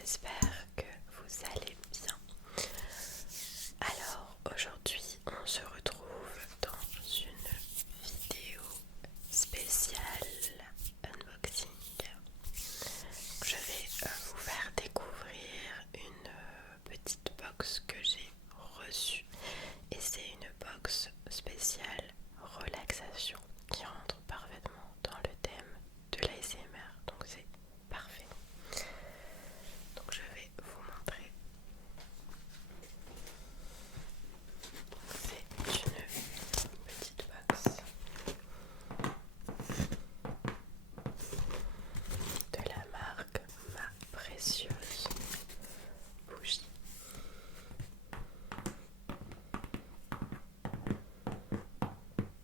j'espère que vous allez bien. Alors aujourd'hui on se retrouve dans une vidéo spéciale unboxing. Je vais vous faire découvrir une petite box que j'ai reçue et c'est une box spéciale relaxation qui rentre parfaitement dans le thème de l'ASMR, donc c'est parfait. Donc je vais vous montrer. C'est une petite box de la marque Ma Précieuse Bougie.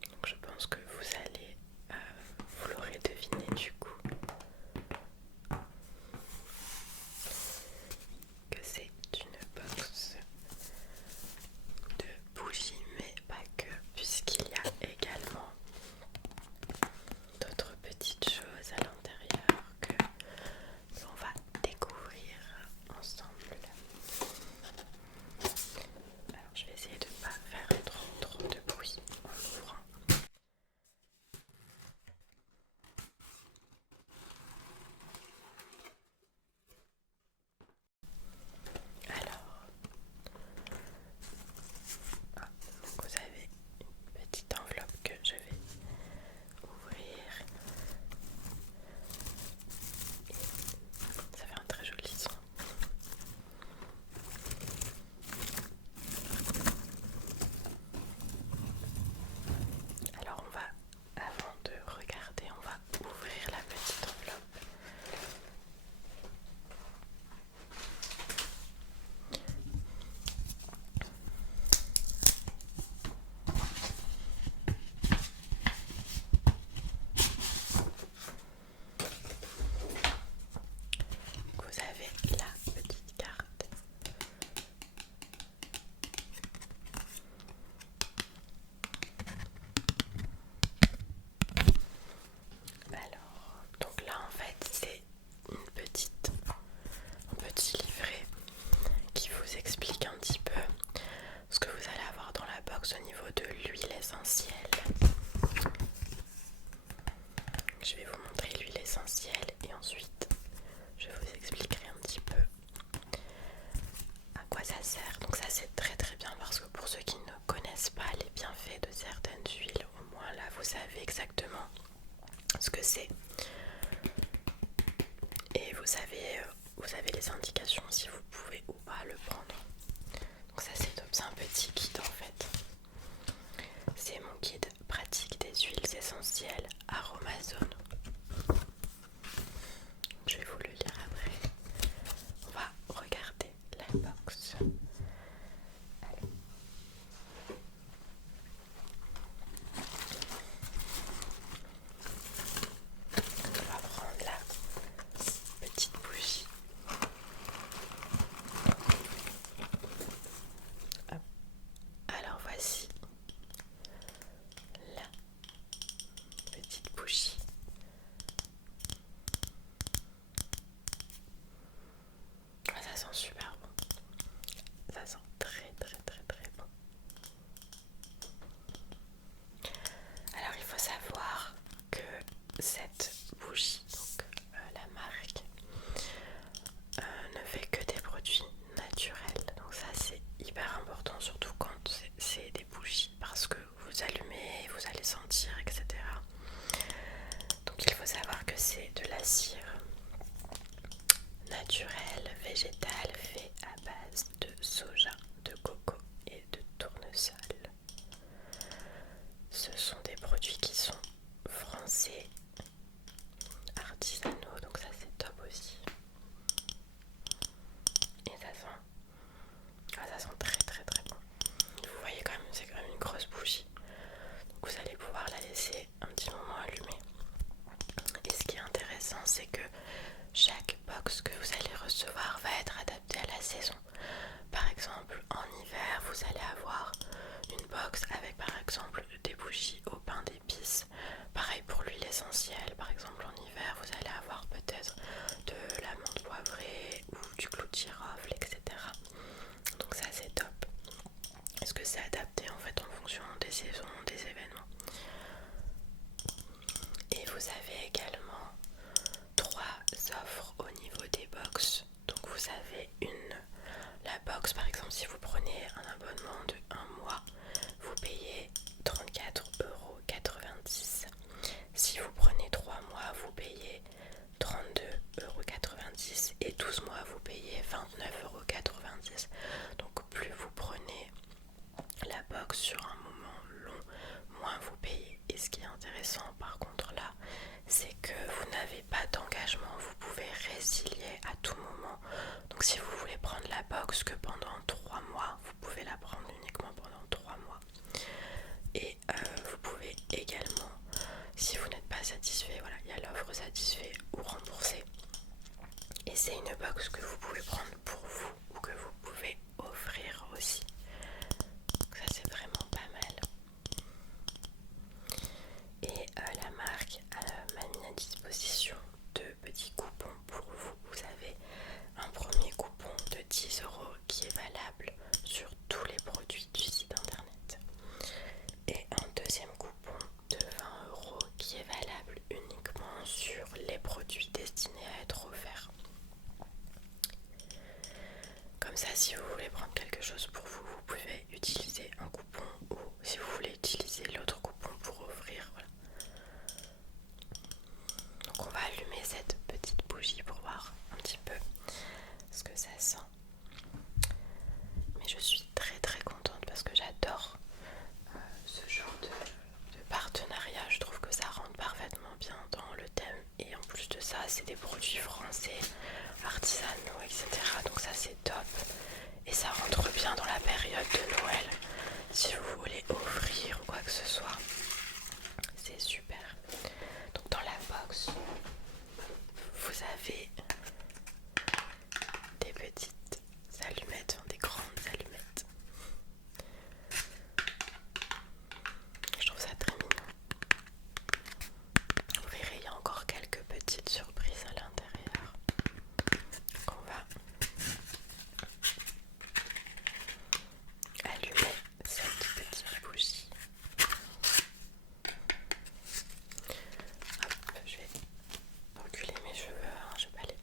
Donc je pense que vous allez, vous l'aurez deviné du coup, que c'est une box de bougies, mais pas que, puisqu'il y a également d'autres petites choses à l'intérieur que l'on va découvrir ensemble. Alors je vais essayer de ne pas faire trop de bruit en ouvrant. Alors, donc vous avez une petite enveloppe que je vais ouvrir et ça fait un très joli son. Alors on va, avant de regarder, on va ouvrir la petite enveloppe. Vous avez la petite carte. Alors, donc là en fait c'est un petit livret qui vous explique un petit peu ce que vous allez avoir dans la box au niveau de l'huile essentielle. Je vais vous montrer l'huile essentielle et ensuite je vous expliquerai un petit peu à quoi ça sert. Donc ça c'est très très bien parce que pour ceux qui ne connaissent pas les bienfaits de certaines huiles, au moins là vous savez exactement ce que c'est. Et vous avez les indications si vous pouvez ou pas le prendre. Donc ça c'est top, c'est un petit guide en fait. C'est mon guide pratique des huiles essentielles Aromazone. Je vais vous le lire après. On va regarder la box. Allez. On va prendre la petite bougie. Hop. Alors voici la petite bougie. Ça sent super bon. Ça sent très très très très bon. Alors il faut savoir que cette bougie, donc la marque, ne fait que des produits naturels. Donc ça c'est hyper important, surtout quand c'est des bougies, parce que vous allumez, vous allez sentir, etc. Donc il faut savoir que c'est de la cire naturelle, végétale, fait à base de soja, de coco et de tournesol. Ce sont des produits qui sont français, artisanaux, donc ça c'est top aussi. Et ça sent très très très bon. Vous voyez quand même, c'est quand même une grosse bougie. Donc vous allez pouvoir la laisser un petit moment allumée. Et ce qui est intéressant, c'est que chaque box que vous allez recevoir va être adaptée à la saison. Par exemple, en hiver, vous allez avoir une box avec par exemple des bougies au pain d'épices. Pareil pour l'huile essentielle. Par exemple, en hiver, vous allez avoir peut-être de l'amande poivrée ou du saisons, des événements. Et vous avez également 3 offres au niveau des box. Donc vous avez la box par exemple, si vous prenez un abonnement de 1 mois, vous payez 34,90 €. Si vous prenez 3 mois, vous payez 32,90 € et 12 mois, vous payez 29,90 €. Donc plus vous prenez la box sur un moment long, moins vous payez. Et ce qui est intéressant par contre là, c'est que vous n'avez pas d'engagement, vous pouvez résilier à tout moment. Donc si vous voulez prendre la box que pendant 3 mois, vous pouvez la prendre uniquement pendant 3 mois. Et vous pouvez également, si vous n'êtes pas satisfait, voilà, il y a l'offre satisfait ou remboursé. Et c'est une box que vous pouvez prendre pour vous ou que vous pouvez offrir aussi. Donc ça c'est vraiment pas mal. Et la marque m'a mis à disposition 2 petits coupons pour vous. Vous avez un premier coupon de 10 € qui est valable sur tous les produits du site internet. Et un deuxième coupon de 20 € qui est valable uniquement sur les produits destinés à être offerts. Comme ça, si vous voulez prendre quelque chose pour vous, vous pouvez utiliser un coupon, ou si vous voulez utiliser l'autre coupon pour offrir. Voilà. Donc on va allumer cette petite bougie pour voir un petit peu ce que ça sent. Mais je suis très très contente parce que j'adore ce genre de partenariat. Je trouve que ça rentre parfaitement bien dans le thème. Et en plus de ça, c'est des produits français, artisanaux, etc. Donc ça c'est top. Et ça rentre bien dans la période de Noël. Si vous voulez offrir ou quoi que ce soit, c'est super. Donc dans la box, vous avez des petites allumettes, des grandes allumettes. Je trouve ça très mignon. Vous verrez, il y a encore quelques petites surprises à l'intérieur. Donc on va allumer cette petite bougie. Hop, je vais reculer mes cheveux, hein, je vais pas les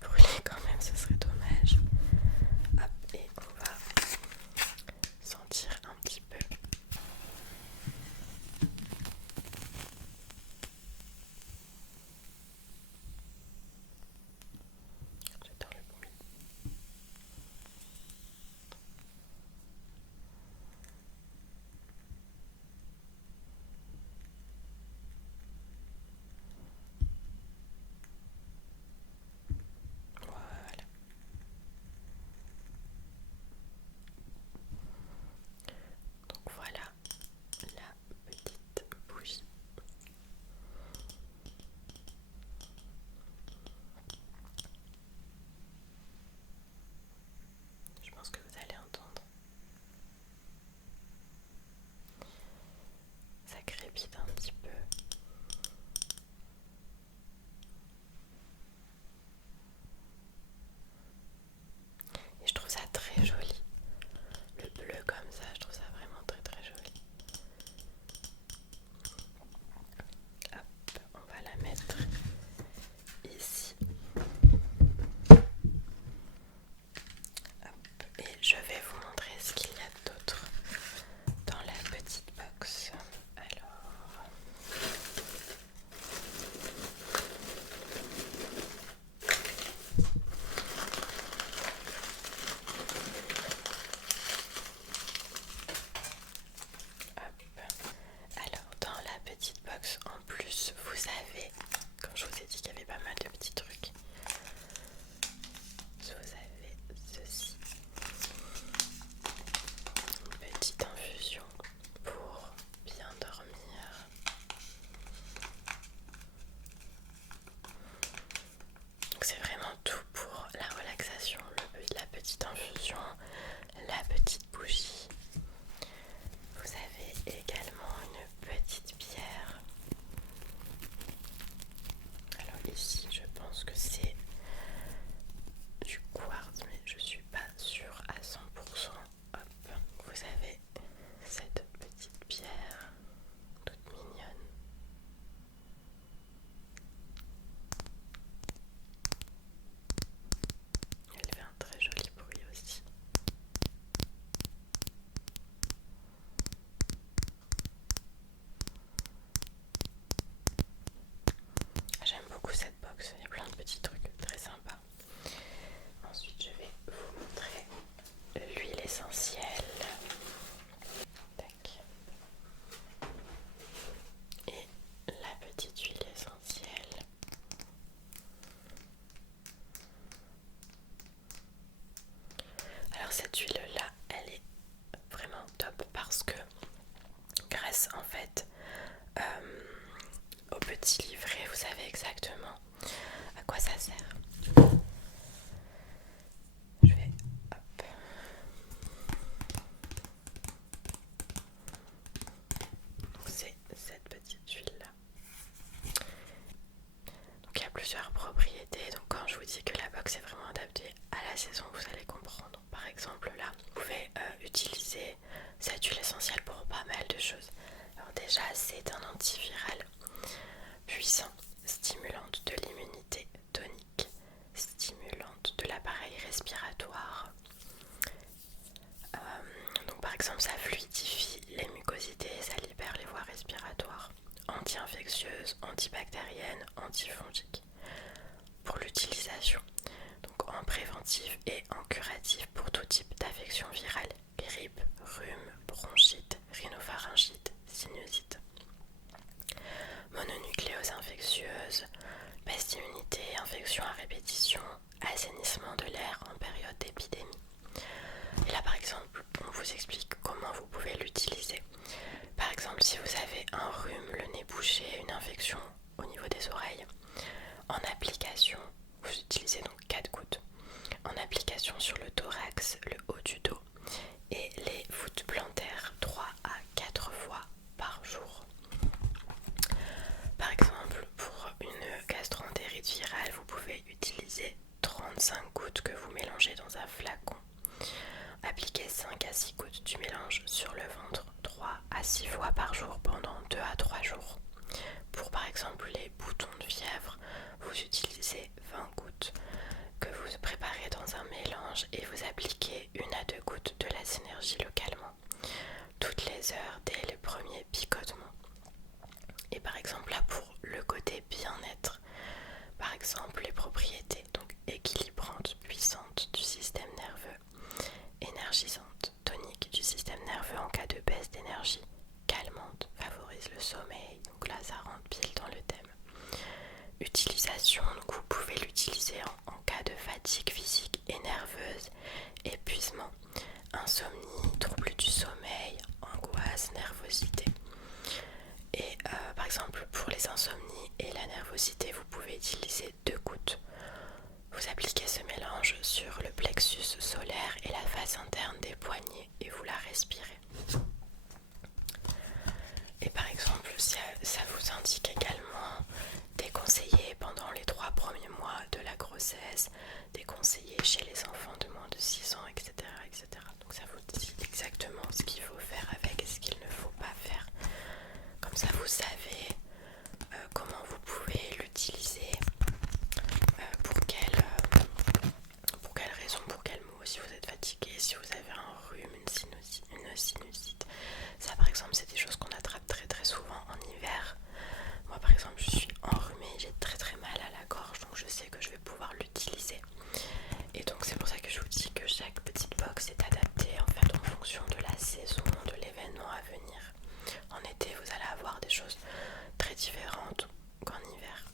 cette huile là elle est vraiment top parce que grâce en fait au petit livret vous savez exactement à quoi ça sert. Je vais hop. Donc c'est cette petite huile là. Donc il y a plusieurs propriétés. Donc quand je vous dis que la box est vraiment adaptée à la saison, vous allez comprendre. Par exemple là, vous pouvez utiliser cette huile essentielle pour pas mal de choses. Alors déjà c'est un antiviral puissant, stimulante de l'immunité, tonique, stimulante de l'appareil respiratoire. Donc par exemple ça fluidifie les mucosités, ça libère les voies respiratoires, anti-infectieuse, antibactérienne, antifongique. Pour l'utilisation, donc en préventif et en curatif pour tout type d'affection virale, grippe, rhume, bronchite, rhinopharyngite, sinusite. Mononucléose infectieuse, baisse d'immunité, infection à répétition, assainissement de l'air en période d'épidémie. Et là par exemple, on vous explique comment vous pouvez l'utiliser. Par exemple, si vous avez un rhume, le nez bouché, une infection au niveau des oreilles, en application, vous utilisez donc 4 gouttes. En application sur le thorax, le haut du dos et les voûtes plantaires 3 à 4 fois par jour. Par exemple, pour une gastroentérite virale, vous pouvez utiliser 35 gouttes que vous mélangez dans un flacon. Appliquez 5 à 6 gouttes du mélange sur le ventre 3 à 6 fois par jour pendant 2 à 3 jours. Pour par exemple les boutons de fièvre, vous utilisez 20 gouttes que vous préparez dans un mélange et vous appliquez 1 à 2 gouttes de la synergie localement, toutes les heures dès les premiers picotements. Et par exemple là pour le côté bien-être, par exemple les propriétés donc équilibrantes, puissantes du système nerveux, énergisantes, toniques du système nerveux en cas de baisse d'énergie, calmante, favorise le sommeil, donc là ça rentre pile dans le thème. Utilisation, donc vous pouvez l'utiliser en cas de fatigue physique et nerveuse, épuisement, insomnie, troubles du sommeil, angoisse, nervosité. Et par exemple pour les insomnies et la nervosité, vous pouvez utiliser 2 gouttes. Vous appliquez ce mélange sur le plexus solaire et la face interne des poignets et vous la respirez. Et par exemple, ça vous indique également déconseillé pendant les 3 premiers mois de la grossesse, déconseillé chez les enfants de moins de 6 ans, etc., etc. Donc ça vous dit exactement ce qu'il faut faire avec et ce qu'il ne faut pas faire. Comme ça, vous savez comment vous pouvez l'utiliser, pour quelle raison, pour quel mot, si vous êtes fatigué, si vous avez un rhume, une sinusite. Ça par exemple c'est des choses qu'on attrape très très souvent en hiver. Moi par exemple je suis enrhumée, j'ai très très mal à la gorge, donc je sais que je vais pouvoir l'utiliser. Et donc c'est pour ça que je vous dis que chaque petite box est adaptée en fait en fonction de la saison, de l'événement à venir. En été vous allez avoir des choses très différentes qu'en hiver.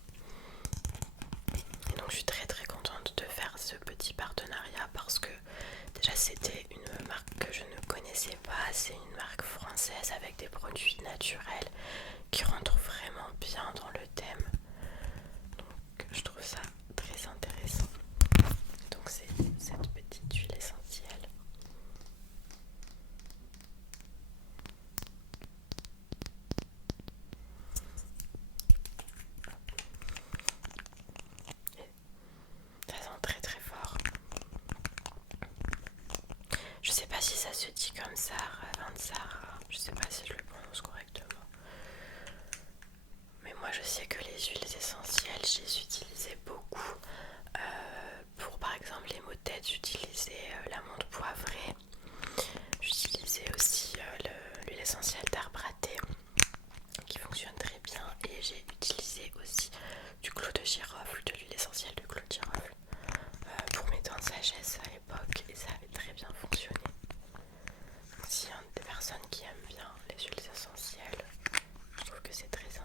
Et donc je suis très très contente de faire ce petit partenariat parce que déjà c'était une marque que je ne connaissais pas, c'est une marque française avec des produits naturels qui rentrent vraiment bien dans le thème. Donc je trouve ça très intéressant. Donc c'est cette petite huile essentielle. Ça sent très très fort. Je sais pas si ça se dit comme ça, Ravensara. Je sais pas si je le prononce correctement. Mais moi je sais que les huiles essentielles, je les utilisais beaucoup. Pour par exemple les maux de tête, j'utilisais l'amande poivrée. J'utilisais aussi l'huile essentielle d'arbre à thé qui fonctionne très bien. Et j'ai utilisé aussi du clou de girofle, de l'huile essentielle de clou de girofle pour mes dents de sagesse à l'époque. Et ça avait très bien fonctionné. S'il y a des personnes qui aiment bien les huiles essentielles, je trouve que c'est très intéressant.